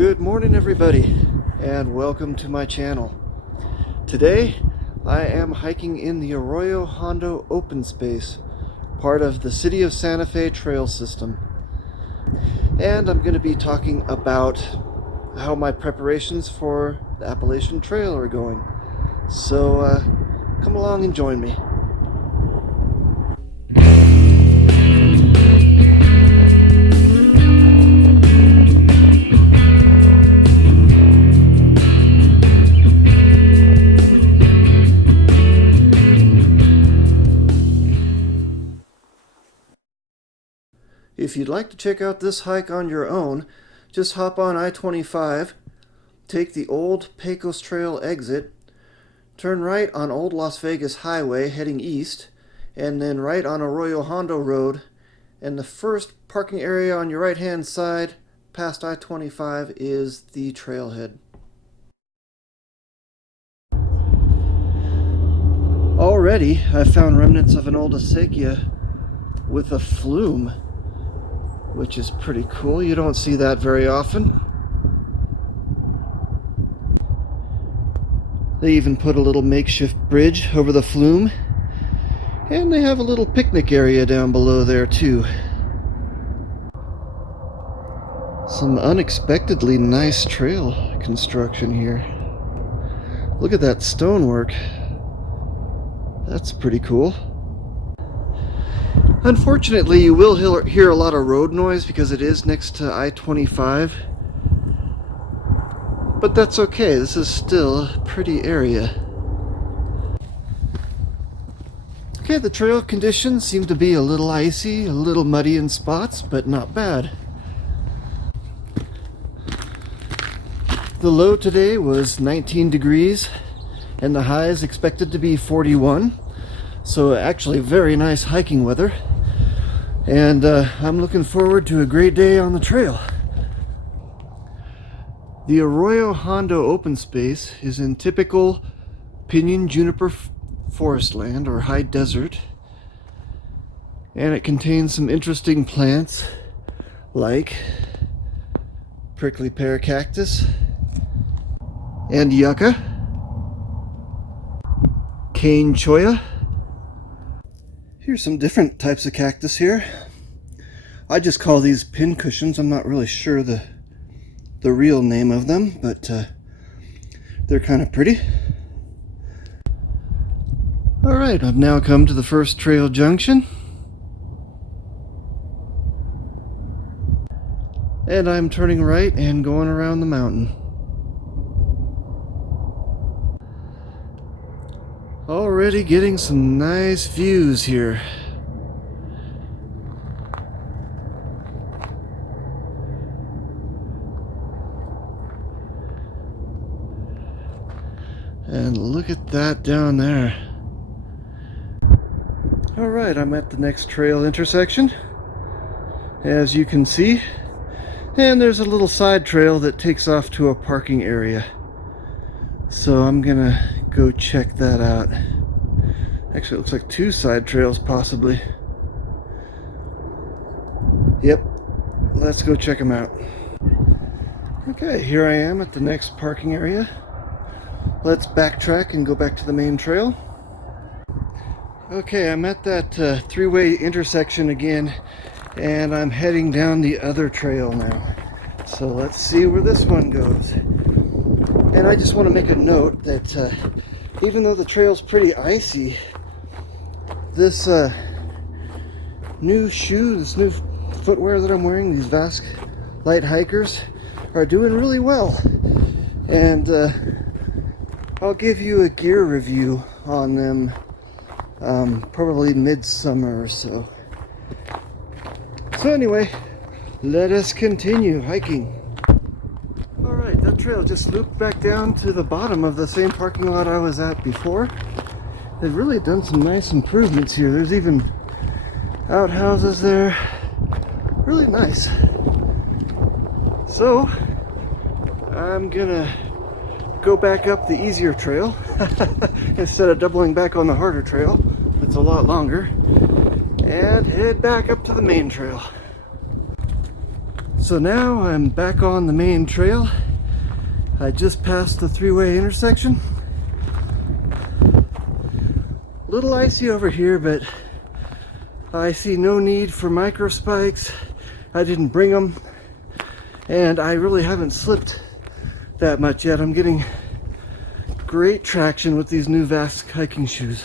Good morning everybody, and welcome to my channel. Today I am hiking in the Arroyo Hondo open space, part of the City of Santa Fe trail system. And I'm going to be talking about how my preparations for the Appalachian Trail are going. So come along and join me. If you'd like to check out this hike on your own, just hop on I-25, take the old Pecos Trail exit, turn right on Old Las Vegas Highway heading east, and then right on Arroyo Hondo Road, and the first parking area on your right-hand side past I-25 is the trailhead. Already, I've found remnants of an old acequia with a flume, which is pretty cool. You don't see that very often. They even put a little makeshift bridge over the flume, and they have a little picnic area down below there too. Some unexpectedly nice trail construction here. Look at that stonework. That's pretty cool. Unfortunately, you will hear a lot of road noise because it is next to I-25. But that's okay, this is still a pretty area. Okay, the trail conditions seem to be a little icy, a little muddy in spots, but not bad. The low today was 19 degrees, and the high is expected to be 41. So actually very nice hiking weather. And I'm looking forward to a great day on the trail. The Arroyo Hondo open space is in typical pinyon juniper forest land or high desert, and it contains some interesting plants like prickly pear cactus and yucca, cane cholla. Here's some different types of cactus here. I just call these pin cushions. I'm not really sure the real name of them, but they're kind of pretty. Alright, I've now come to the first trail junction. And I'm turning right and going around the mountain. Already getting some nice views here. And look at that down there. Alright, I'm at the next trail intersection, as you can see. And there's a little side trail that takes off to a parking area. So I'm gonna go check that out. Actually, it looks like two side trails possibly. Yep, let's go check them out. Okay, here I am at the next parking area. Let's backtrack and go back to the main trail. Okay, I'm at that three-way intersection again, and I'm heading down the other trail now. So let's see where this one goes. And I just want to make a note that even though the trail's pretty icy, this new footwear that I'm wearing, these Vask Light Hikers, are doing really well. And I'll give you a gear review on them probably midsummer or so. So anyway, let us continue hiking. Alright, that trail just looped back down to the bottom of the same parking lot I was at before. They've really done some nice improvements here. There's even outhouses there. Really nice. So, I'm gonna go back up the easier trail instead of doubling back on the harder trail. It's a lot longer. And head back up to the main trail. So now I'm back on the main trail. I just passed the three-way intersection. A little icy over here, but I see no need for micro spikes. I didn't bring them, and I really haven't slipped that much yet. I'm getting great traction with these new Vast hiking shoes.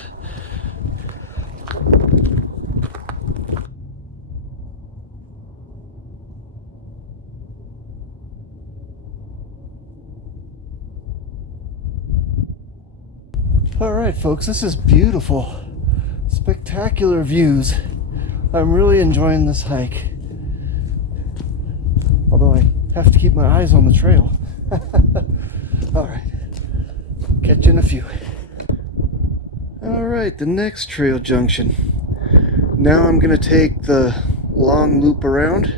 Alright folks, this is beautiful. Spectacular views. I'm really enjoying this hike. Although I have to keep my eyes on the trail. Alright, catch you in a few. Alright, the next trail junction. Now I'm going to take the long loop around.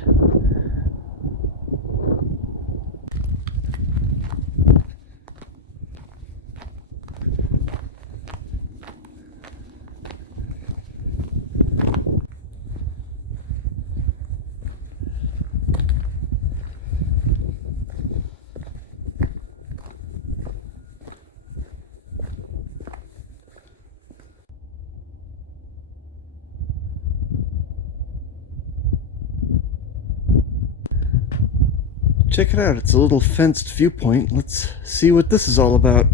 Check it out, it's a little fenced viewpoint. Let's see what this is all about.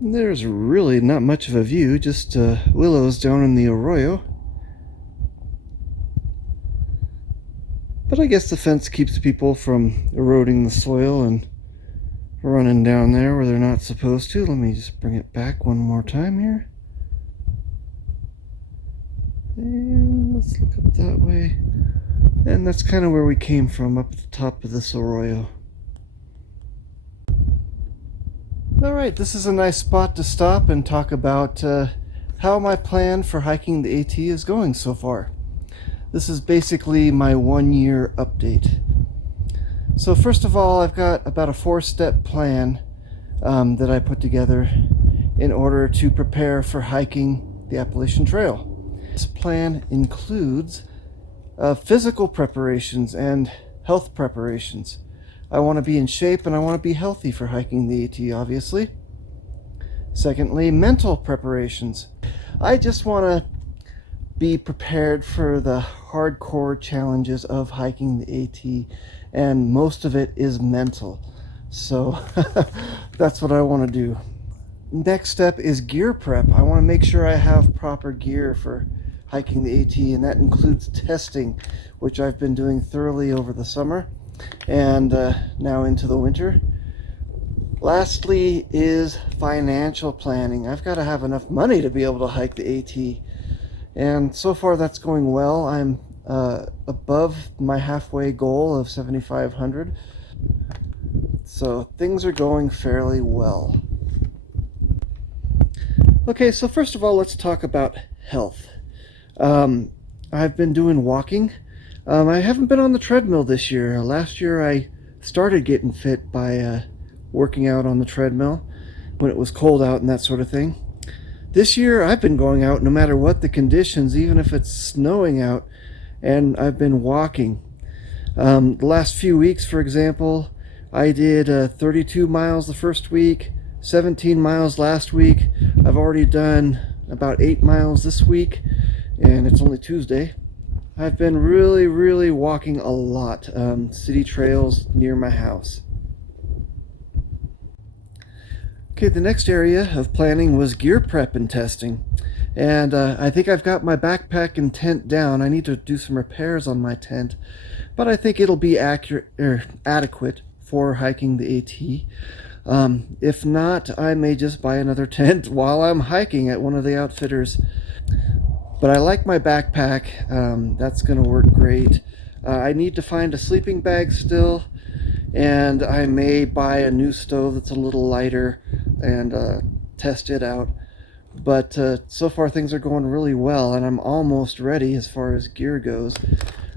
There's really not much of a view, just willows down in the Arroyo. But I guess the fence keeps people from eroding the soil and running down there where they're not supposed to. Let me just bring it back one more time here. And let's look up that way. And that's kind of where we came from, up at the top of this Arroyo. Alright, this is a nice spot to stop and talk about how my plan for hiking the AT is going so far. This is basically my 1-year update. So first of all, I've got about a 4-step plan that I put together in order to prepare for hiking the Appalachian Trail. This plan includes physical preparations and health preparations. I want to be in shape and I want to be healthy for hiking the AT, obviously. Secondly, mental preparations. I just want to be prepared for the hardcore challenges of hiking the AT, and most of it is mental. So that's what I want to do. Next step is gear prep. I want to make sure I have proper gear for hiking the AT, and that includes testing, which I've been doing thoroughly over the summer and now into the winter. Lastly is financial planning. I've got to have enough money to be able to hike the AT, and so far that's going well. I'm above my halfway goal of $7,500, so things are going fairly well. Okay, so first of all, let's talk about health. I've been doing walking. I haven't been on the treadmill this year. Last year I started getting fit by working out on the treadmill when it was cold out and that sort of thing. This year I've been going out no matter what the conditions, even if it's snowing out, and I've been walking. The last few weeks, for example, I did 32 miles the first week, 17 miles last week. I've already done about 8 miles this week, and it's only Tuesday. I've been really walking a lot, city trails near my house. Okay, the next area of planning was gear prep and testing, and I think I've got my backpack and tent down. I need to do some repairs on my tent, but I think it'll be adequate for hiking the AT. If not, I may just buy another tent while I'm hiking at one of the outfitters. But I like my backpack. That's going to work great. I need to find a sleeping bag still, and I may buy a new stove that's a little lighter and test it out. But so far things are going really well, and I'm almost ready as far as gear goes.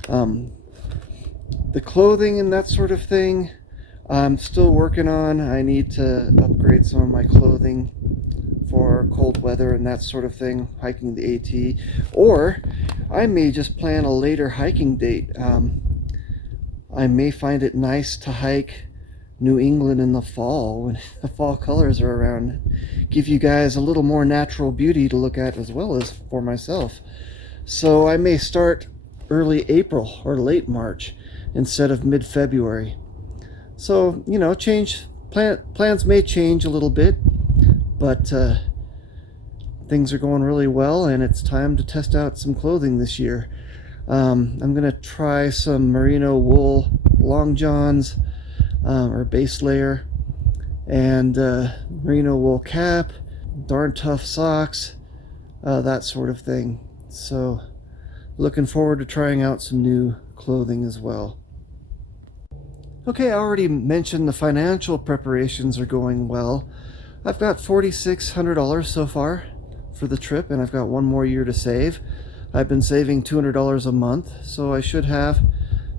The clothing and that sort of thing, I'm still working on. I need to upgrade some of my clothing for cold weather and that sort of thing, hiking the AT. Or I may just plan a later hiking date. I may find it nice to hike New England in the fall when the fall colors are around. Give you guys a little more natural beauty to look at as well as for myself. So I may start early April or late March instead of mid-February. So, you know, plans may change a little bit, but things are going really well, and it's time to test out some clothing this year. I'm gonna try some merino wool long johns, or base layer, and merino wool cap, darn tough socks, that sort of thing. So looking forward to trying out some new clothing as well. Okay, I already mentioned the financial preparations are going well. I've got $4,600 so far for the trip, and I've got one more year to save. I've been saving $200 a month, so I should have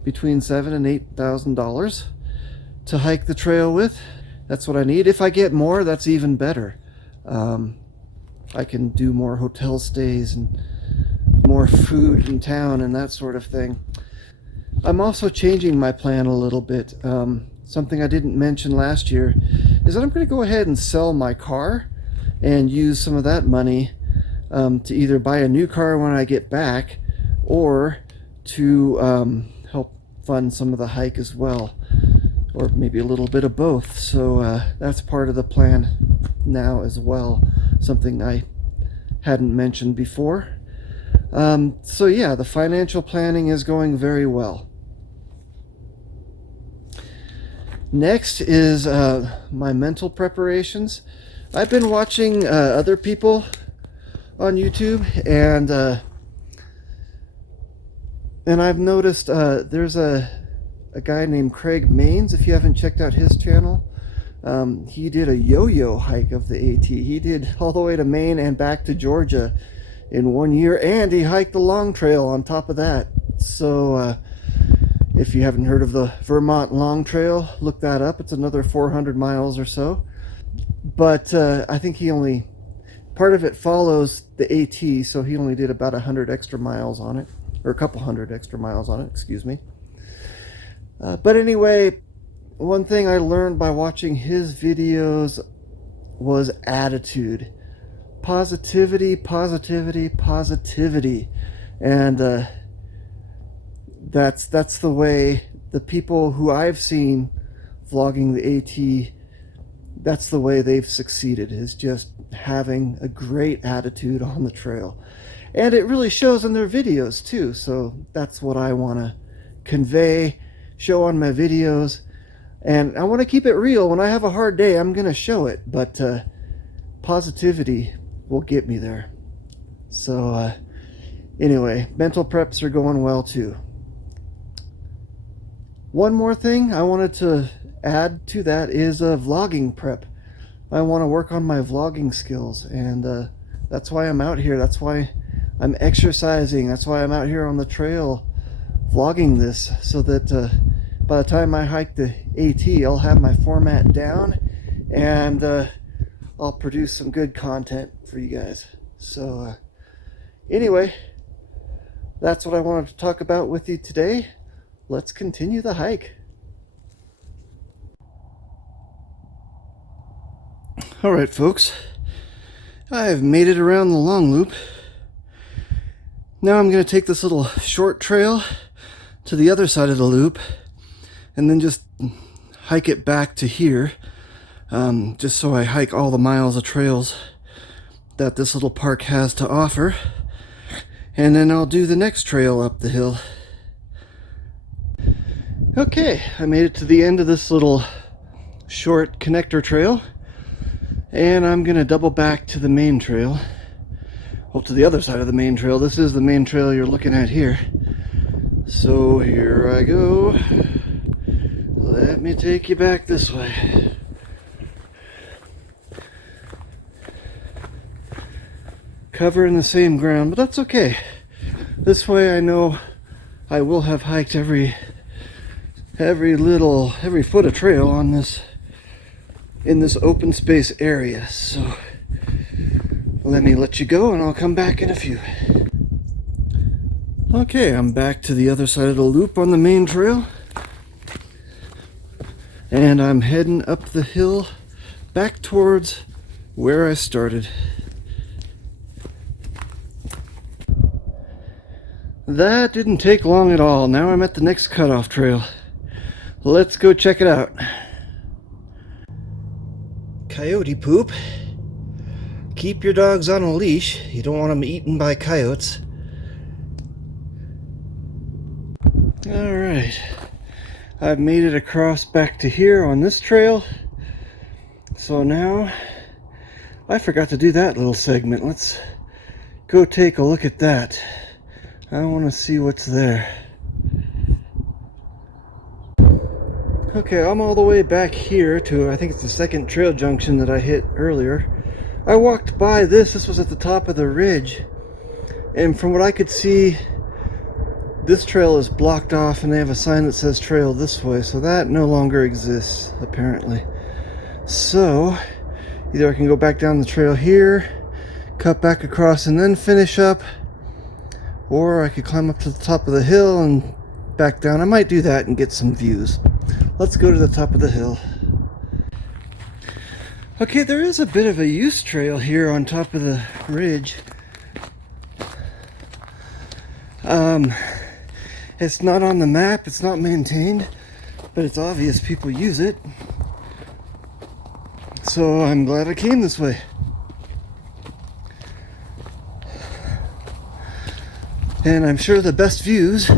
between $7,000 and $8,000 to hike the trail with. That's what I need. If I get more, that's even better. I can do more hotel stays and more food in town and that sort of thing. I'm also changing my plan a little bit. Something I didn't mention last year is that I'm going to go ahead and sell my car and use some of that money to either buy a new car when I get back, or to help fund some of the hike as well, or maybe a little bit of both. So that's part of the plan now as well, something I hadn't mentioned before. So yeah, the financial planning is going very well. Next is my mental preparations. I've been watching other people on YouTube, and I've noticed there's a guy named Craig Maines. If you haven't checked out his channel, he did a yo-yo hike of the AT. He did all the way to Maine and back to Georgia in 1 year, and he hiked the long trail on top of that. So if you haven't heard of the Vermont Long Trail, look that up. It's another 400 miles or so. But I think part of it follows the AT, so he only did about 100 extra miles on it, or a couple hundred extra miles on it, excuse me. But anyway, one thing I learned by watching his videos was attitude. Positivity, positivity, positivity. And that's the way the people who I've seen vlogging the AT, that's the way they've succeeded, is just having a great attitude on the trail. And it really shows in their videos too. So that's what I want to convey, show on my videos. And I want to keep it real. When I have a hard day, I'm going to show it. But positivity will get me there. So anyway, mental preps are going well too. One more thing I wanted to add to that is a vlogging prep. I want to work on my vlogging skills, and that's why I'm out here. That's why I'm exercising. That's why I'm out here on the trail vlogging this, so that by the time I hike the AT, I'll have my format down, and I'll produce some good content for you guys. So anyway, that's what I wanted to talk about with you today. Let's continue the hike. All right, folks, I've made it around the long loop. Now I'm going to take this little short trail to the other side of the loop and then just hike it back to here, just so I hike all the miles of trails that this little park has to offer, and then I'll do the next trail up the hill. Okay, I made it to the end of this little short connector trail, and I'm gonna double back to the main trail, well, to the other side of the main trail. This is the main trail you're looking at here. So here I go. Let me take you back this way. Covering the same ground, but that's okay. This way I know I will have hiked every foot of trail on this, in this open space area. So let me let you go, and I'll come back in a few. Okay, I'm back to the other side of the loop on the main trail. And I'm heading up the hill back towards where I started. That didn't take long at all. Now I'm at the next cutoff trail. Let's go check it out. Coyote poop. Keep your dogs on a leash. You don't want them eaten by coyotes. Alright. I've made it across back to here on this trail. So now, I forgot to do that little segment. Let's go take a look at that. I want to see what's there. Okay, I'm all the way back here to, I think it's the second trail junction that I hit earlier. I walked by this was at the top of the ridge, and from what I could see, this trail is blocked off and they have a sign that says trail this way, so that no longer exists, apparently. So, either I can go back down the trail here, cut back across and then finish up, or I could climb up to the top of the hill and back down. I might do that and get some views. Let's go to the top of the hill. Okay, there is a bit of a use trail here on top of the ridge. It's not on the map, it's not maintained, but it's obvious people use it. So I'm glad I came this way. And I'm sure the best views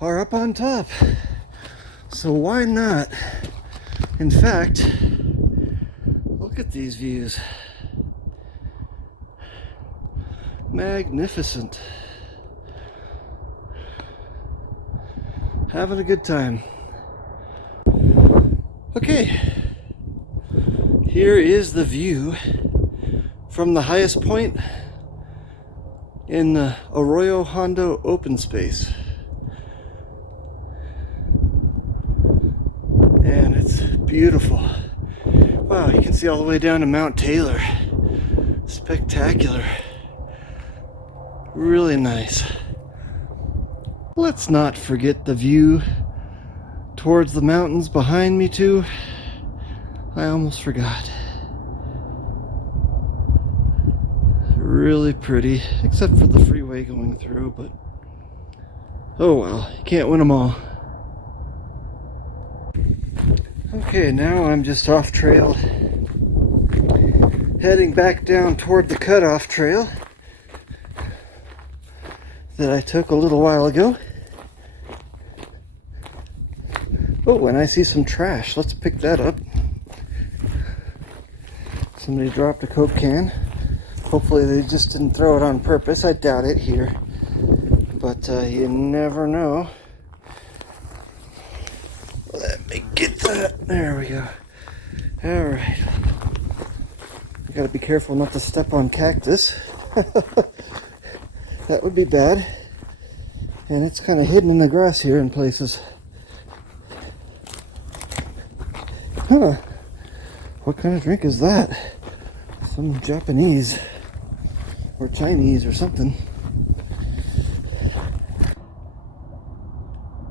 are up on top. So why not? In fact, look at these views. Magnificent. Having a good time. Okay, here is the view from the highest point in the Arroyo Hondo open space. And it's beautiful. Wow, you can see all the way down to Mount Taylor. Spectacular. Really nice. Let's not forget the view towards the mountains behind me too. I almost forgot. Really pretty, except for the freeway going through, but oh well, you can't win them all. Okay, now I'm just off trail, heading back down toward the cutoff trail that I took a little while ago. Oh, and I see some trash. Let's pick that up. Somebody dropped a Coke can. Hopefully they just didn't throw it on purpose. I doubt it here. But you never know. Let me get that. There we go. Alright. I gotta be careful not to step on cactus. That would be bad. And it's kind of hidden in the grass here in places. Huh. What kind of drink is that? Some Japanese or Chinese or something.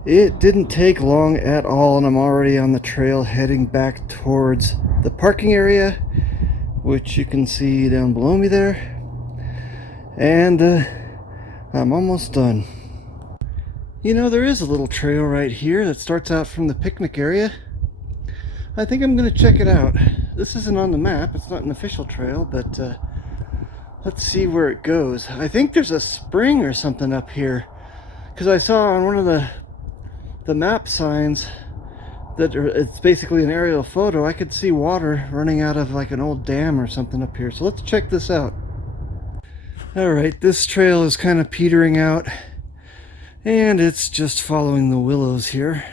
It didn't take long at all, and I'm already on the trail heading back towards the parking area, which you can see down below me there. And I'm almost done. You know, there is a little trail right here that starts out from the picnic area. I think I'm going to check it out. This isn't on the map, it's not an official trail, but let's see where it goes. I think there's a spring or something up here, because I saw on one of the map signs that it's basically an aerial photo. I could see water running out of like an old dam or something up here. So let's check this out. Alright, this trail is kind of petering out, and it's just following the willows here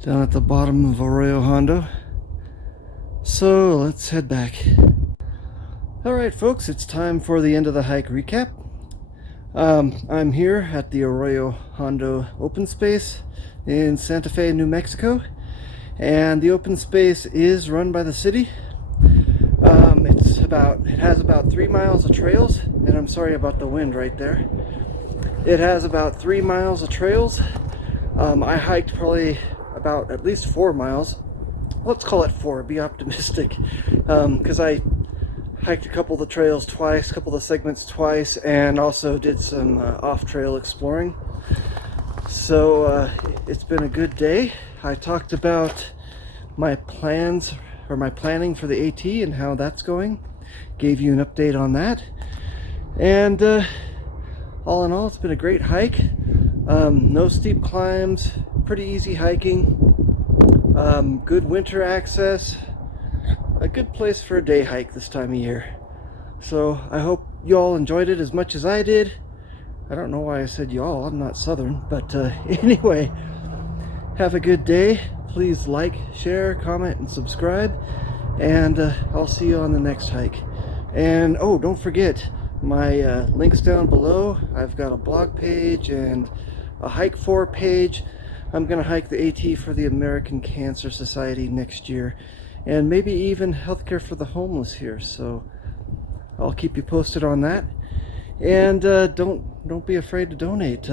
down at the bottom of Arroyo Hondo. So let's head back. Alright folks, it's time for the end of the hike recap. I'm here at the Arroyo Hondo open space in Santa Fe, New Mexico, and the open space is run by the city. It has about 3 miles of trails, and I'm sorry about the wind right there. It has about 3 miles of trails. I hiked probably about at least 4 miles. Let's call it 4, be optimistic, because I hiked a couple of the trails twice, a couple of the segments twice, and also did some off-trail exploring. So it's been a good day. I talked about my plans, or my planning for the AT and how that's going. Gave you an update on that. And all in all, it's been a great hike. No steep climbs, pretty easy hiking. Good winter access. A good place for a day hike this time of year. So I hope you all enjoyed it as much as I did. I don't know why I said y'all, I'm not Southern, but anyway, have a good day. Please like, share, comment, and subscribe, and I'll see you on the next hike. And oh, don't forget my links down below. I've got a blog page and a hike for page. I'm gonna hike the AT for the American Cancer Society next year, and maybe even healthcare for the homeless here, so I'll keep you posted on that. And don't be afraid to donate.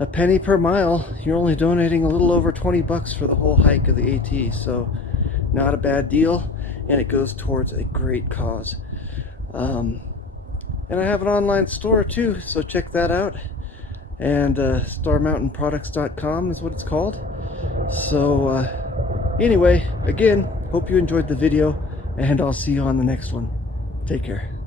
A penny per mile, you're only donating a little over 20 bucks for the whole hike of the AT, so not a bad deal, and it goes towards a great cause. And I have an online store too, so check that out. And starmountainproducts.com is what it's called. So anyway, again, hope you enjoyed the video, and I'll see you on the next one. Take care.